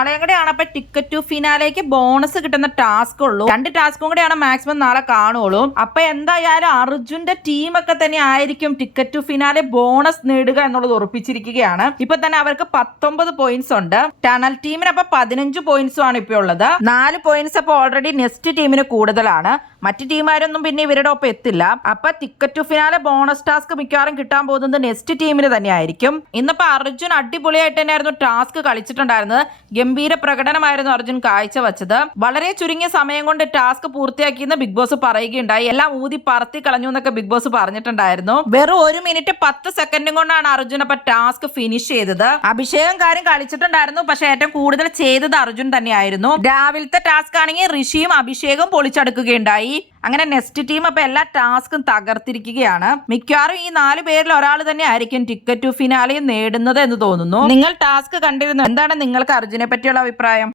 നാളെയും കൂടെയാണ് അപ്പൊ ടിക്കറ്റ് ടു ഫിനാലേക്ക് ബോണസ് കിട്ടുന്ന ടാസ്ക് ഉള്ളൂ. 2 ടാസ്കും കൂടെയാണ് മാക്സിമം നാളെ കാണുള്ളൂ. അപ്പൊ എന്തായാലും അർജുന്റെ ടീമൊക്കെ തന്നെ ആയിരിക്കും ടിക്കറ്റ് ടു ഫിനാലെ ബോണസ് നേടുക എന്നുള്ളത് ഉറപ്പിച്ചിരിക്കുകയാണ്. ഇപ്പൊ തന്നെ അവർക്ക് 19 പോയിന്റ്സ് ഉണ്ട്. ടണൽ ടീമിന് അപ്പൊ 15 പോയിന്റ്സും ആണ് ഇപ്പൊ ഉള്ളത്. 4 പോയിന്റ്സ് അപ്പൊ ഓൾറെഡി നെക്സ്റ്റ് ടീമിന് കൂടുതലാണ്. മറ്റു ടീമാരൊന്നും പിന്നെ ഇവരുടെ ഒപ്പം എത്തില്ല. അപ്പൊ ticket to finale bonus task മിക്കവാറും കിട്ടാൻ പോകുന്നത് നെക്സ്റ്റ് ടീമിന് തന്നെ ആയിരിക്കും. ഇന്നിപ്പോ അർജുൻ അടിപൊളിയായിട്ട് തന്നെയായിരുന്നു ടാസ്ക് കളിച്ചിട്ടുണ്ടായിരുന്നത്. ഗംഭീര പ്രകടനമായിരുന്നു അർജുൻ കാഴ്ചവെച്ചത്. വളരെ ചുരുങ്ങിയ സമയം കൊണ്ട് ടാസ്ക് പൂർത്തിയാക്കിയെന്ന് ബിഗ് ബോസ് പറയുകയുണ്ടായി. എല്ലാം ഊതി പറത്തി കളഞ്ഞു എന്നൊക്കെ ബിഗ് ബോസ് പറഞ്ഞിട്ടുണ്ടായിരുന്നു. വെറും 1 മിനിറ്റ് 10 സെക്കൻഡും കൊണ്ടാണ് അർജുൻ അപ്പൊ ടാസ്ക് ഫിനിഷ് ചെയ്തത്. അഭിഷേകം കാര്യം കളിച്ചിട്ടുണ്ടായിരുന്നു, പക്ഷെ ഏറ്റവും കൂടുതൽ ചെയ്തത് അർജുൻ തന്നെയായിരുന്നു. രാവിലത്തെ ടാസ്ക് ആണെങ്കിൽ ഋഷിയും അഭിഷേകവും പൊളിച്ചെടുക്കുകയുണ്ടായി. അങ്ങനെ നെക്സ്റ്റ് ടീം അപ്പൊ എല്ലാ ടാസ്കും തകർത്തിരിക്കുകയാണ്. മിക്കവാറും ഈ 4 പേരിൽ ഒരാൾ തന്നെ ആയിരിക്കും ടിക്കറ്റ് ടു ഫിനാലെ നേടുന്നത് എന്ന് തോന്നുന്നു. നിങ്ങൾ ടാസ്ക് കണ്ടിരുന്നു. എന്താണ് നിങ്ങൾക്ക് അർജുനെ പറ്റിയുള്ള അഭിപ്രായം?